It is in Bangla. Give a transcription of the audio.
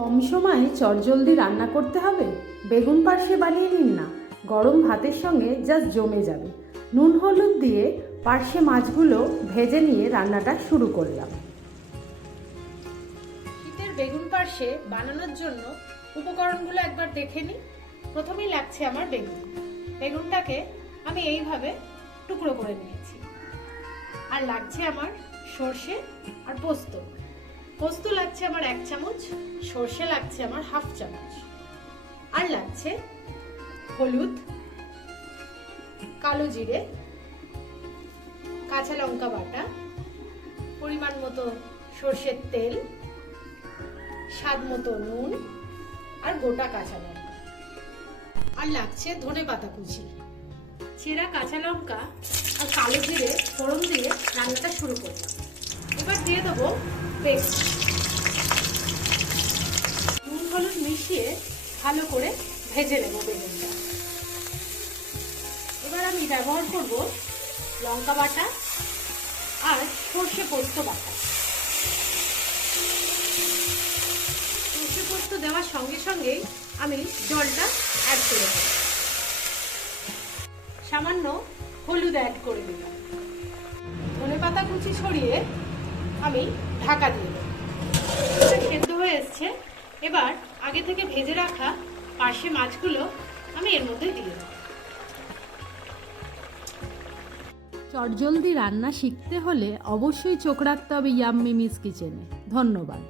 কম সময়ে চটজলদি রান্না করতে হবে, বেগুন পার্শে বানিয়ে নিন না। গরম ভাতের সঙ্গে জাস্ট জমে যাবে। নুন হলুদ দিয়ে পার্শে মাছগুলো ভেজে নিয়ে রান্নাটা শুরু করলাম। শীতের বেগুন পার্শে বানানোর জন্য উপকরণগুলো একবার দেখে নিই। প্রথমেই লাগছে আমার বেগুনটাকে আমি এইভাবে টুকরো করে নিয়েছি। আর লাগছে আমার সর্ষে আর পোস্ত লাগছে আমার 1 চামচ, সর্ষে লাগছে আমার 1/2 চামচ, আর লাগছে হলুদ, কালো জিরে, কাঁচা লঙ্কা বাটা, পরিমাণ মতো সর্ষের তেল, স্বাদ মতো নুন আর গোটা কাঁচা লঙ্কা, আর লাগছে ধনেপাতা কুচি। চেরা কাঁচা লঙ্কা আর কালো জিরে ফোড়ন দিয়ে রান্নাটা শুরু করলাম। এবার দিয়ে দেবো পেস্ট। নুন হলুদ মিশিয়ে ভালো করে ভেজে নেব বেগুনটা। এবার আমি ব্যবহার করব লঙ্কা বাটা আর সর্ষে পোস্ত বাটা। সর্ষে পোস্ত দেওয়ার সঙ্গে সঙ্গেই আমি জলটা অ্যাড করে দেব। সামান্য হলুদ অ্যাড করে দিলাম। ধনেপাতা কুচি ছড়িয়ে আমি ঢাকা দিয়ে দেব। সেদ্ধ হয়ে এসছে। এবার আগে থেকে ভেজে রাখা পার্শে মাছগুলো আমি এর মধ্যে দিয়ে দেব। চটজলদি রান্না শিখতে হলে অবশ্যই চোখ রাখতে হবে ইয়াম্মি মিস কিচেনে। ধন্যবাদ।